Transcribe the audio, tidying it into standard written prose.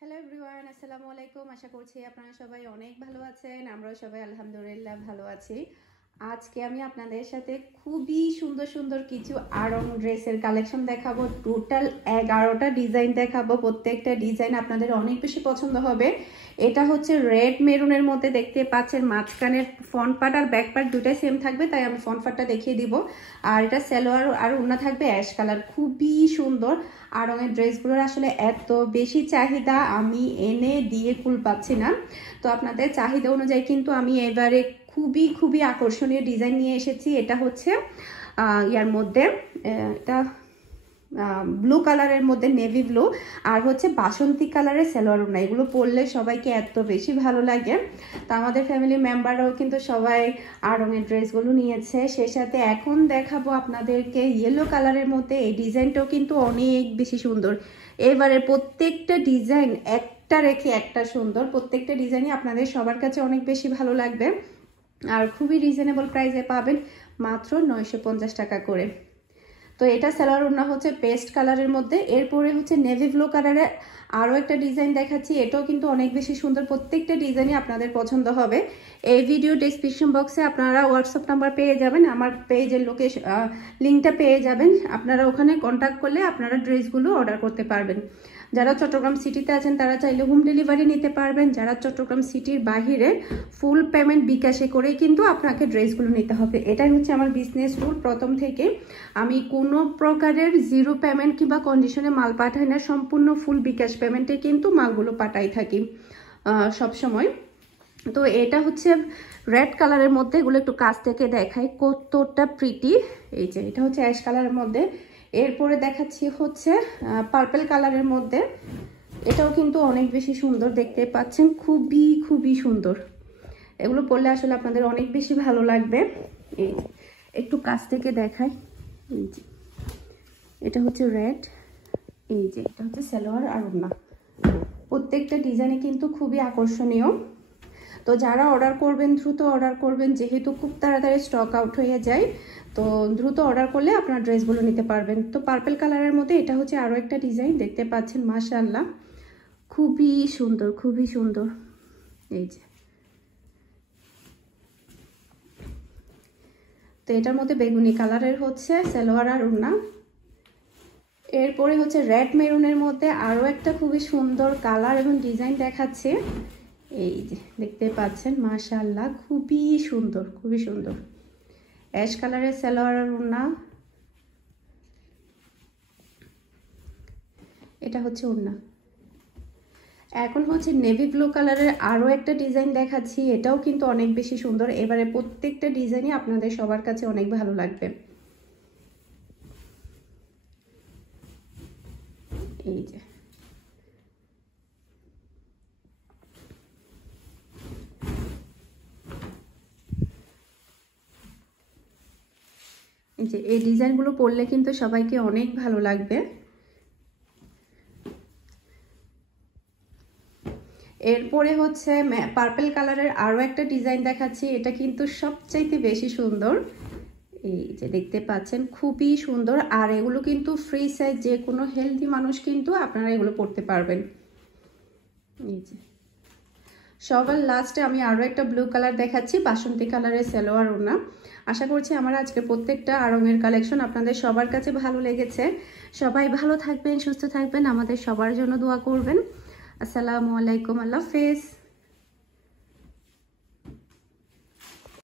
Hello everyone, আসসালামু আলাইকুম। আশা করছি আপনারা সবাই অনেক ভালো আছেন। আমরাও সবাই আলহামদুলিল্লাহ ভালো আছি। আজকে আমি আপনাদের সাথে খুবই সুন্দর সুন্দর কিছু আড়ং ড্রেসের কালেকশন দেখাবো। টোটাল 11টা ডিজাইন দেখাবো। প্রত্যেকটা ডিজাইন আপনাদের অনেক বেশি পছন্দ হবে। এটা হচ্ছে রেড মেরুনের মধ্যে দেখতে পাচ্ছেন, মাঝখানের ফ্রন্ট পার্ট আর ব্যাক পার্ট দুটাই সেম থাকবে, তাই আমি ফ্রন্ট পার্টটা দেখিয়ে দিব। আর এটা সালোয়ার আর ওড়না থাকবে অ্যাশ কালার, খুবই সুন্দর। আড়ংয়ের ড্রেসগুলোর আসলে এত বেশি চাহিদা, আমি এনে দিয়ে কুল পাচ্ছি না। তো আপনাদের চাহিদা অনুযায়ী কিন্তু আমি এবারে খুবই আকর্ষণীয় ডিজাইন নিয়ে এসেছি। এটা হচ্ছে ইয়ার মধ্যে এটা ব্লু কালারের মধ্যে নেভি ব্লু আর হচ্ছে বাসন্তী কালারের সালোয়ার ওড়না। এগুলো পরলে সবাইকে এত বেশি ভালো লাগে। তো আমাদের ফ্যামিলি মেম্বাররাও কিন্তু সবাই আড়ংয়ের ড্রেসগুলো নিয়েছে। সেই সাথে এখন দেখাবো আপনাদেরকে ইয়েলো কালারের মধ্যে। এই ডিজাইনটাও কিন্তু অনেক বেশি সুন্দর। এবারে প্রত্যেকটা ডিজাইন একটা রেখে একটা সুন্দর। প্রত্যেকটা ডিজাইনই আপনাদের সবার কাছে অনেক বেশি ভালো লাগবে আর খুবই রিজনেবল প্রাইসে পাবেন, মাত্র 950 টাকা করে। তো এটা সালোয়ার ওড়না হচ্ছে পেস্ট কালারের মধ্যে। এরপরে হচ্ছে নেভি ব্লু কালারের আরও একটা ডিজাইন দেখাচ্ছি। এটাও কিন্তু অনেক বেশি সুন্দর। প্রত্যেকটা ডিজাইনই আপনাদের পছন্দ হবে। এই ভিডিও ডেসক্রিপশন বক্সে আপনারা হোয়াটসঅ্যাপ নাম্বার পেয়ে যাবেন, আমার পেজের লোকেশন লিঙ্কটা পেয়ে যাবেন। আপনারা ওখানে কন্ট্যাক্ট করলে আপনারা ড্রেসগুলো অর্ডার করতে পারবেন। যারা চট্টগ্রাম সিটিতে আছেন তারা চাইলে হোম ডেলিভারি নিতে পারবেন। যারা চট্টগ্রাম সিটির বাহিরে ফুল পেমেন্ট বিকাশে করেই কিন্তু আপনাকে ড্রেসগুলো নিতে হবে। এটাই হচ্ছে আমার বিজনেস রুল। প্রথম থেকে আমি কোনো প্রকারের জিরো পেমেন্ট কিংবা কন্ডিশনে মাল পাঠাই না, সম্পূর্ণ ফুল বিকাশ পেমেন্টে কিন্তু মালগুলো পাঠাই থাকি সব সময়। তো এটা হচ্ছে রেড কালারের মধ্যে, এগুলো একটু কাছ থেকে দেখাই কতটা প্রিটি। এই যে এটা হচ্ছে অ্যাশ কালারের মধ্যে। এরপরে দেখাচ্ছি হচ্ছে পার্পল কালারের মধ্যে। এটাও কিন্তু অনেক বেশি সুন্দর, দেখতে পাচ্ছেন খুবই সুন্দর। এগুলো পরলে আসলে আপনাদের অনেক বেশি ভালো লাগবে। এই একটু কাছ থেকে দেখাই। এই যে এটা হচ্ছে রেড, এই যে এটা হচ্ছে সালোয়ার আর ওড়না। প্রত্যেকটা ডিজাইনে কিন্তু খুবই আকর্ষণীয়। তো যারা অর্ডার করবেন দ্রুত অর্ডার করবেন, যেহেতু খুব তাড়াতাড়ি স্টক আউট হয়ে যায়। তো দ্রুত অর্ডার করলে আপনার ড্রেসগুলো নিতে পারবেন। তো পার্পল কালারের মধ্যে এটা হচ্ছে আরও একটা ডিজাইন, দেখতে পাচ্ছেন মাশাআল্লাহ খুবই সুন্দর। এই যে তো এটার মধ্যে বেগুনি কালারের হচ্ছে সালোয়ার আর ওড়না। এরপরে হচ্ছে রেড মেরুনের মধ্যে আরও একটা খুবই সুন্দর কালার এবং ডিজাইন দেখাচ্ছে। এই যে দেখতে পাচ্ছেন মাশাআল্লাহ খুবই সুন্দর। অ্যাশ কালারের সালোয়ার আর ওড়না। এটা হচ্ছে ওড়না। এখন হচ্ছে নেভি ব্লু কালারের আরও একটা ডিজাইন দেখাচ্ছি। এটাও কিন্তু অনেক বেশি সুন্দর। এবারে প্রত্যেকটা ডিজাইনই আপনাদের সবার কাছে অনেক ভালো লাগবে। এই যে এই ডিজাইনগুলো পরলে কিন্তু সবাইকে অনেক ভালো লাগবে। এরপরে হচ্ছে পার্পল কালারের আরও একটা ডিজাইন দেখাচ্ছি। এটা কিন্তু সবচাইতে বেশি সুন্দর। এই যে দেখতে পাচ্ছেন খুবই সুন্দর। আর এগুলো কিন্তু ফ্রি সাইজ, যে কোনো হেলদি মানুষ কিন্তু আপনারা এগুলো পরতে পারবেন। এই যে সবার লাস্টে আমি আরও একটা ব্লু কালার দেখাচ্ছি, বাসন্তী কালারের সালোয়ার ওড়না। আশা করছি আমার আজকে প্রত্যেকটা আড়ংয়ের কালেকশন আপনাদের সবার কাছে ভালো লেগেছে। সবাই ভালো থাকবেন, সুস্থ থাকবেন, আমাদের সবার জন্য দোয়া করবেন। আসসালামু আলাইকুম, আল্লাহ হাফেজ।